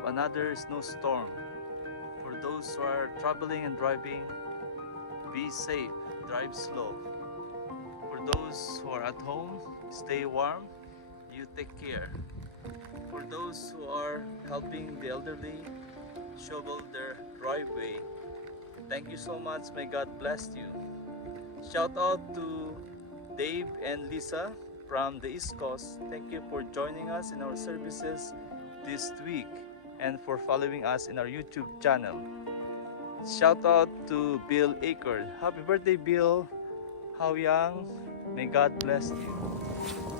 have another snowstorm. For those who are traveling and driving, be safe, drive slow. For those who are at home, stay warm, you take care. For those who are helping the elderly shovel their driveway, thank you so much. May God bless you. Shout out to Dave and Lisa from the East Coast. Thank you for joining us in our services this week and for following us in our YouTube channel. Shout out to Bill Aker. Happy birthday, Bill. How young? May God bless you.